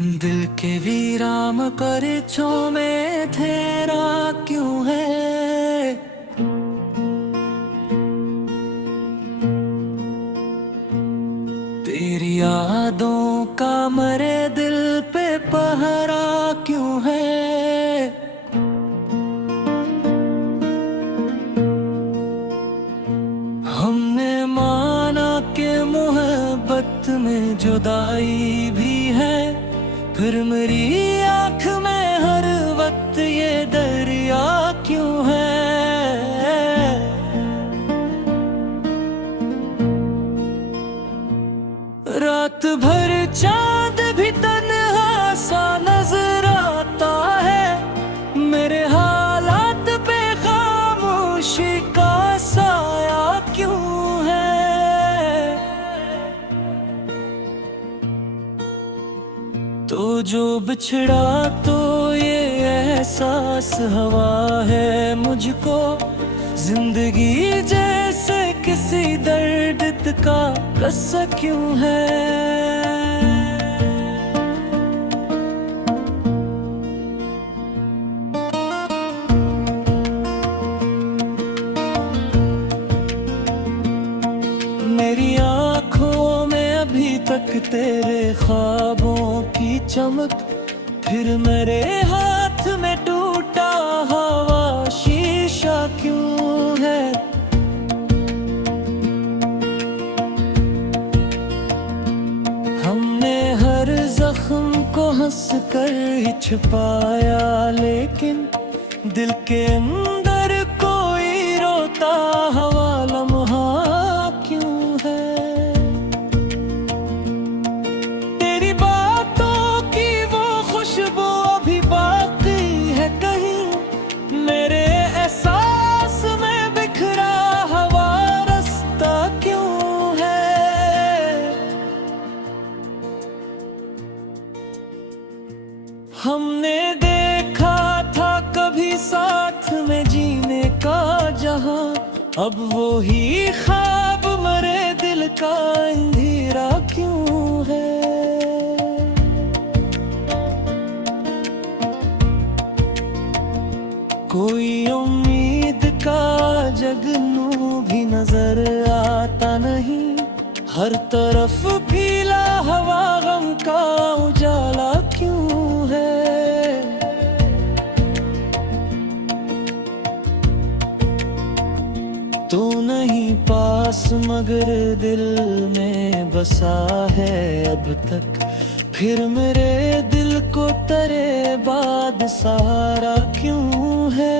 दिल के विराम परिचयों में तेरा क्यों है? तेरी यादों का मरे दिल पे पहरा क्यों है? हमने माना कि मोहब्बत में जुदाई भी है, फिर मेरी आँख में हर वक्त ये दरिया क्यों है? रात भर चांद भी तन्हा सा नजर आता है, मेरे हालात पे खामोशी का साया क्यों है? तो जो बिछड़ा तो ये एहसास हवा है मुझको, जिंदगी जैसे किसी दर्द का कस्सा क्यों है? मेरी आँखों में अभी तक तेरे ख्वाबों की चमक, फिर मेरे हाथ में टूटा हवा शीशा क्यों है? हमने हर जख्म को हंस कर ही छुपाया, लेकिन दिल के अंदर कोई रोता हुआ लम्हा क्यों है? तेरी बातों की वो खुशबू अभी बाकी है कहीं, मेरे एहसास में बिखरा हुआ रास्ता क्यों है? हमने देखा था कभी साथ में जीने का जहां, अब वो ही ख्वाब मरे दिल का अंधेरा क्यों है? कोई उम्मीद का जगनू भी नजर आता नहीं, हर तरफ फैला हवा गम का उजाला क्यों है? तू नहीं पास मगर दिल में बसा है अब तक, फिर मेरे दिल को तेरे बाद सहारा क्यों है?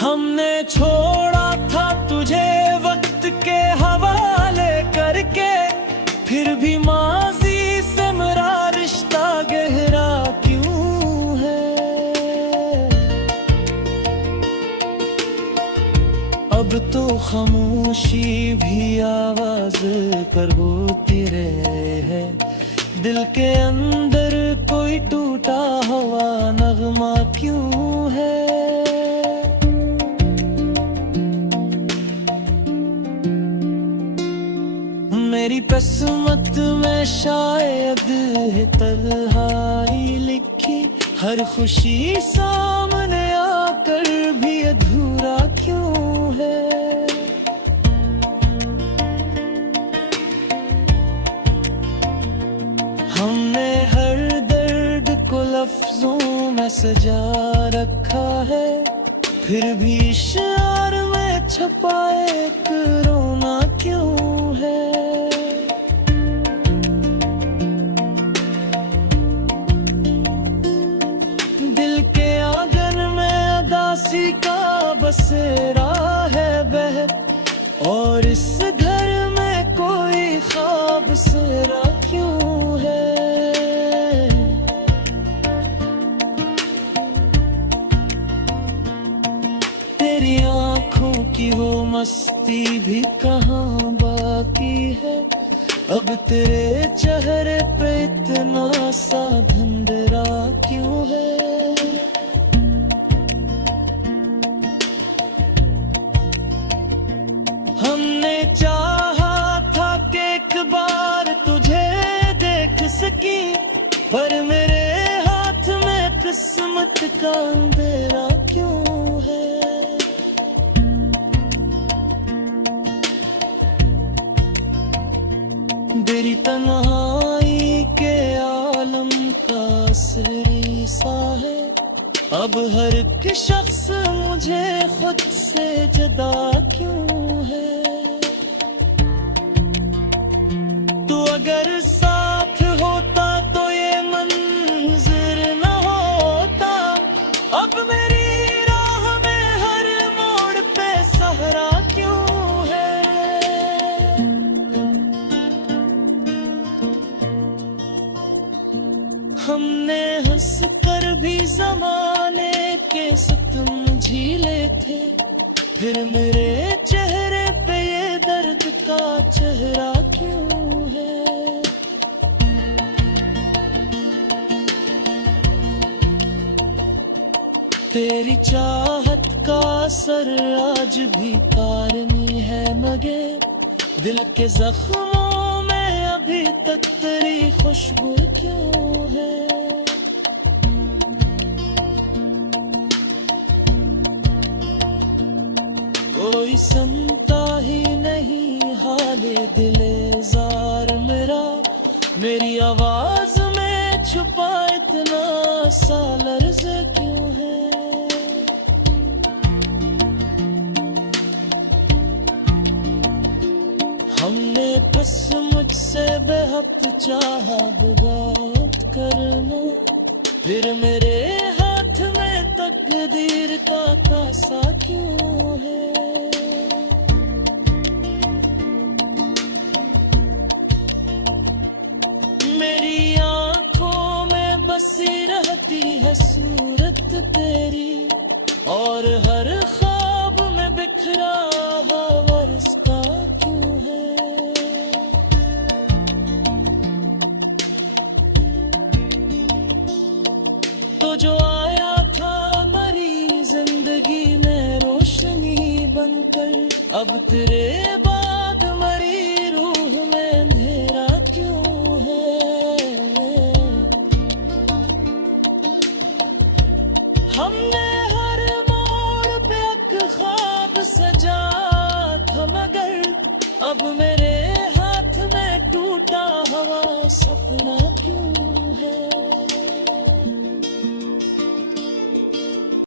हमने छोड़ा था तुझे वक्त के हवाले करके, फिर भी माजी से मेरा रिश्ता गहरा क्यों है? अब तो खामोशी भी आवाज कर बोलती रहे है, दिल के अंदर कोई टूटा हुआ नगमा क्यों है? मेरी किस्मत में शायद है तन्हाई लिखी, हर खुशी सामने आकर भी अधूरा क्यों है? हमने हर दर्द को लफ्जों में सजा रखा है, फिर भी इशार में छुपाए एक रोना क्यों है? दिल के आंगन में उदासी का बसेरा है बहर, और इस घर में कोई ख्वाब सेरा क्यों है? तेरी आँखों की वो मस्ती भी कहाँ बाकी है, अब तेरे चेहरे पे इतना सा धंधरा क्यों है? हमने चाहा सकी, पर मेरे हाथ में किस्मत का अंधेरा क्यों है। मेरी तन्हाई के आलम का असरी सा है, अब हर एक शख्स मुझे खुद से जुदा क्यों है। तू अगर साथ होता तो ये मंजर न होता, अब मेरी राह में हर मोड़ पे सहरा क्यों है। हमने हंस कर भी जमाने के सितम झीले थे, फिर मेरे चेहरे पे ये दर्द का चेहरा क्यों है। तेरी चाहत का असर आज भी कारनी है, मगर दिल के जख्मों में अभी तक तेरी खुशबू क्यों है। कोई सुनता ही नहीं हाले दिले जार मेरा, मेरी आवाज में छुपा इतना सा लर्ज क्यों है। हमने बस मुझसे बेहद चाहा बगावत करना, फिर मेरे हाथ में तकदीर का कासा क्यों है। मेरी आंखों में बसी रहती है सूरत तेरी, और हर ख्वाब में बिखरा हुआ वर्ष का क्यों है। तो जो आया था मरी जिंदगी में रोशनी बनकर, अब तेरे बाद मरी रूह में अंधेरा क्यों है। हमने हर मोड़ पे एक ख्वाब सजा था, मगर अब मेरे हाथ में टूटा हुआ सपना क्यों है।